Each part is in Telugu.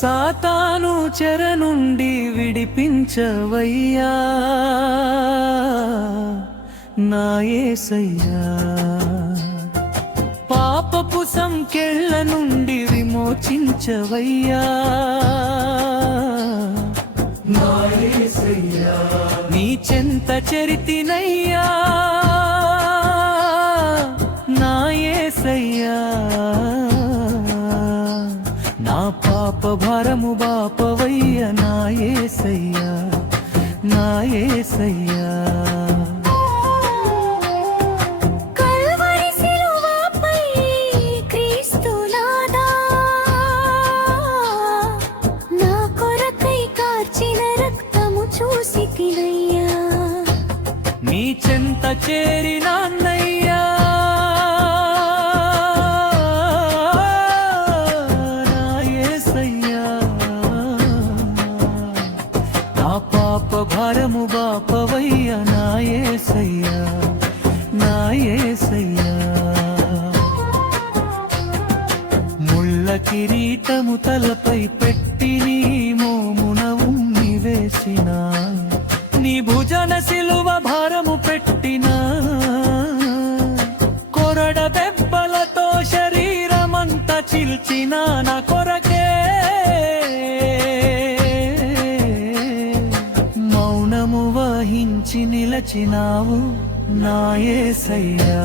సాతాను చెర నుండి విడిపించవయ్యా నా యేసయ్యా, పాపపు సంకెళ్ళ నుండి విమోచించవయ్యా నా యేసయ్యా, నీ చెంత చరితినయ్యా నా యేసయ్యా, నా పాప భారము బాపవయ్య నా యేసయ్యా, నా యేసయ్యా. నీ చెంత చేరినాన్నయ్యా నా యేసయ్యా, నా పాప భారము బాపవయ్య నా యేసయ్యా, నా యేసయ్యా. ముళ్ళ కిరీటము తలపై పెట్టి నీ మోమున ఉమ్మి వేసినా, నీ భుజన సిలువ భారము పెట్టినా, కొరడ దెబ్బలతో శరీరమంతా చిల్చిన నా కొరకే మౌనము వహించి నిలచినావు నా యేసయ్యా.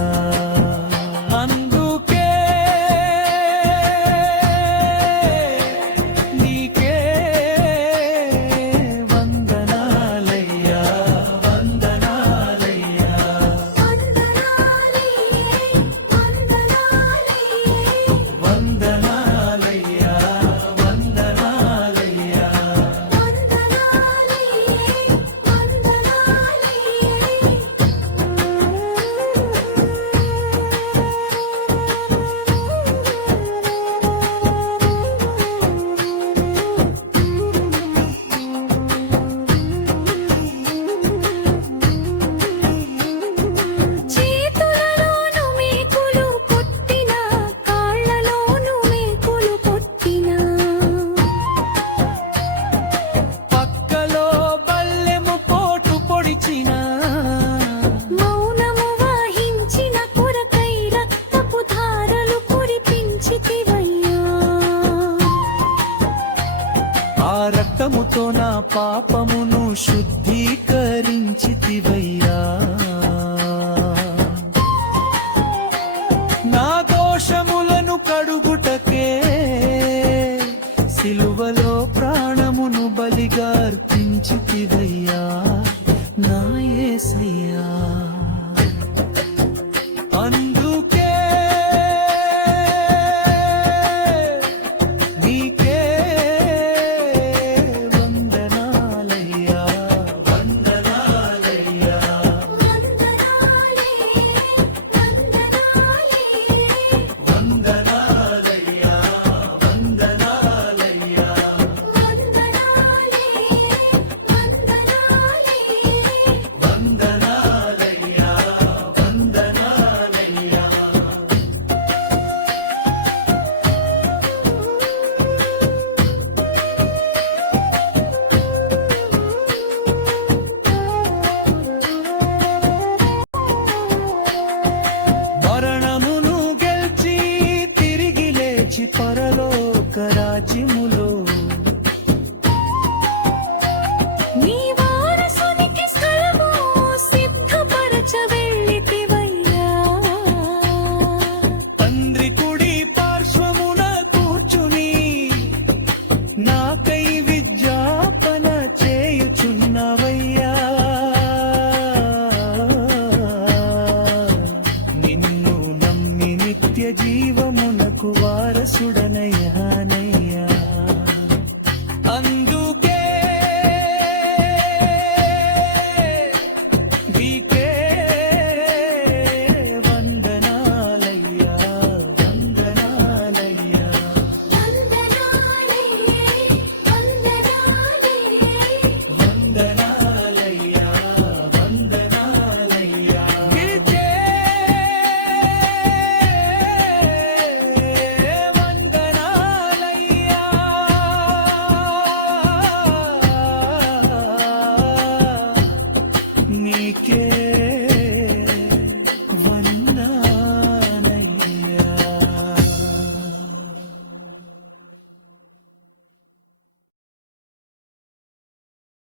రక్తముతో నా పాపమును శుద్ధీకరించితివయ్యా, నా దోషములను కడుగుటకే సిలువలో ప్రాణమును బలిగా అర్పించితివయ్యా నా యేసయ్యా. పరలోక రాజ్యములో నీ వారసునికి స్థలము సిద్ధపరచ వెళ్ళితివయ్యా, తండ్రి కుడి పార్శ్వమున కూర్చుని నాకై విజ్ఞాపన చేయుచున్నవయ్యా, నిన్ను నమ్మి నిత్య జీవ